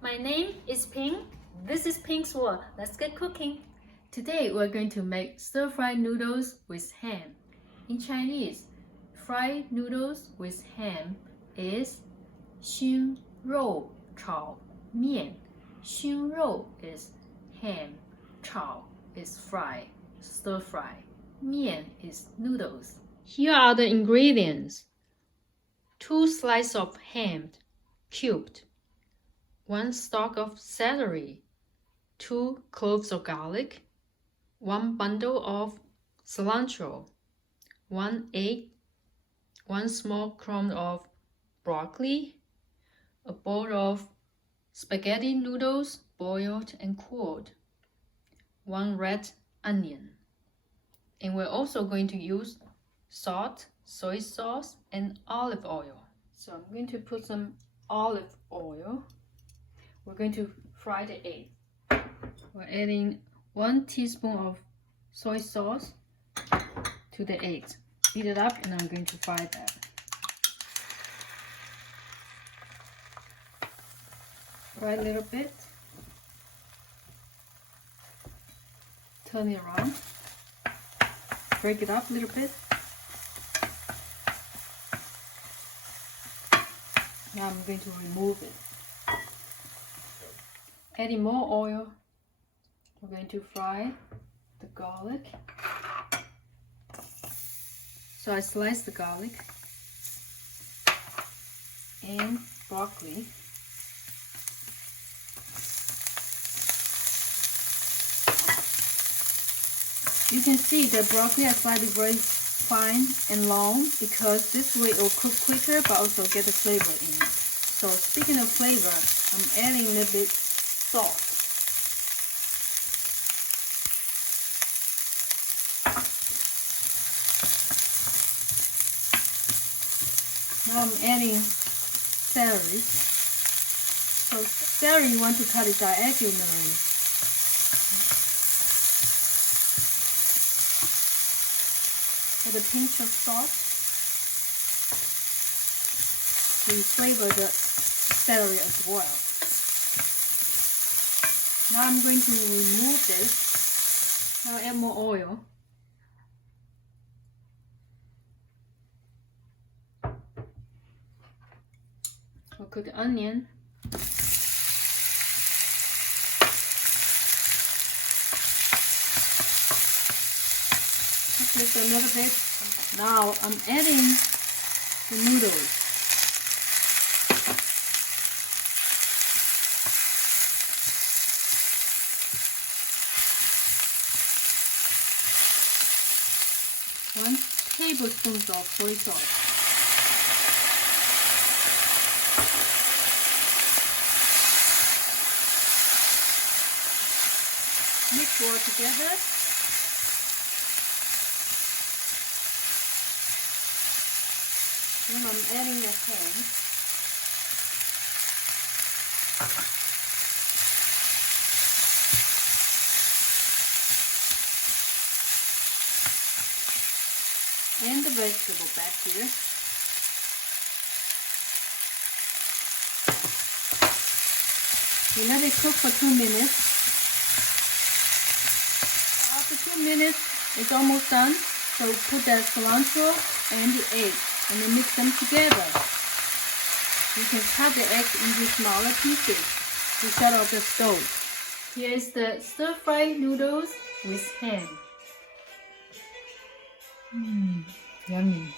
My name is Ping. This is MyPingsWorld. Let's get cooking. Today we're going to make stir-fried noodles with ham. In Chinese, fried noodles with ham is Xun Rou Chao Mian. Xun Rou is ham, Chao is fry, stir-fry, Mian is noodles. Here are the ingredients. 2 slices of ham, cubed, 1 stalk of celery, 2 cloves of garlic, 1 bundle of cilantro, 1 egg, 1 small crumb of broccoli, a bowl of spaghetti noodles boiled and cooled, 1 red onion. And we're also going to use salt, soy sauce, and olive oil. So I'm going to put some olive oil. We're going to fry the egg. We're adding 1 teaspoon of soy sauce to the eggs. Beat it up and I'm going to fry that. Fry a little bit. Turn it around. Break it up a little bit. Now I'm going to remove it. Adding more oil. We're going to fry the garlic. So I sliced the garlic and broccoli. You can see the broccoli are slightly very fine and long because this way it will cook quicker but also get the flavor in it. So speaking of flavor, I'm adding a little bit salt. Now I'm adding celery. So celery you want to cut it diagonally. With a pinch of salt to flavor the celery as well. Now I'm going to remove this. Now add more oil. We'll cook the onion. Just a little bit. Now I'm adding the noodles. One tablespoon of soy sauce. Mix all together. Then I'm adding the ham. And the vegetable back here. We let it cook for 2 minutes. After 2 minutes, it's almost done. So put the cilantro and the egg. And then mix them together. You can cut the eggs into smaller pieces to shut off the stove. Here is the stir-fried noodles with ham. Yummy.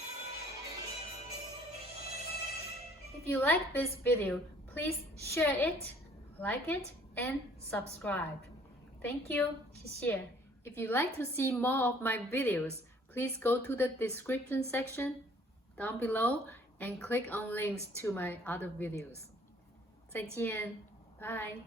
If you like this video, please share it, like it, and subscribe. Thank you. 谢谢. If you'd like to see more of my videos, please go to the description section down below and click on links to my other videos. 再见. Bye.